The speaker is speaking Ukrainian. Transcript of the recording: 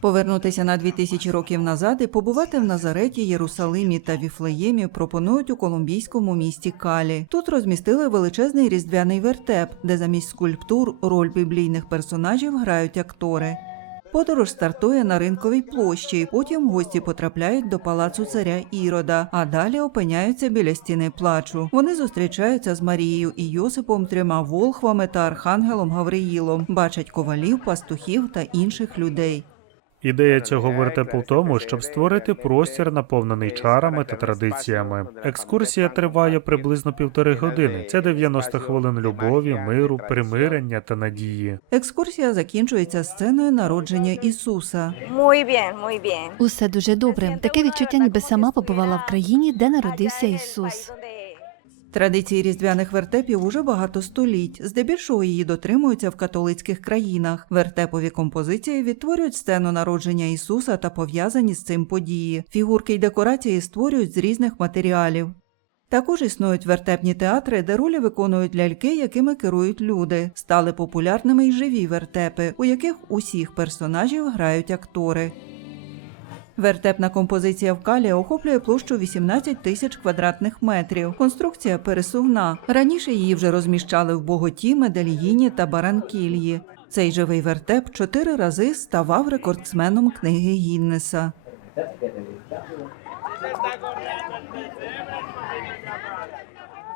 Повернутися на 2000 років назад і побувати в Назареті, Єрусалимі та Віфлеємі пропонують у колумбійському місті Калі. Тут розмістили величезний різдвяний вертеп, де замість скульптур роль біблійних персонажів грають актори. Подорож стартує на ринковій площі. Потім гості потрапляють до палацу царя Ірода, а далі опиняються біля стіни плачу. Вони зустрічаються з Марією і Йосипом, трьома волхвами та архангелом Гавриїлом, бачать ковалів, пастухів та інших людей. Ідея цього вертепу в тому, щоб створити простір, наповнений чарами та традиціями. Екскурсія триває приблизно півтори години. Це 90 хвилин любові, миру, примирення та надії. Екскурсія закінчується сценою народження Ісуса. Muy bien, muy bien. Усе дуже добре. Таке відчуття, ніби сама побувала в країні, де народився Ісус. Традиції різдвяних вертепів уже багато століть. Здебільшого її дотримуються в католицьких країнах. Вертепові композиції відтворюють сцену народження Ісуса та пов'язані з цим події. Фігурки й декорації створюють з різних матеріалів. Також існують вертепні театри, де ролі виконують ляльки, якими керують люди. Стали популярними й живі вертепи, у яких усіх персонажів грають актори. Вертепна композиція в калі охоплює площу 18 тисяч квадратних метрів. Конструкція пересувна. Раніше її вже розміщали в Боготі, Медельїні та Баранкільї. Цей живий вертеп чотири рази ставав рекордсменом книги Гіннеса.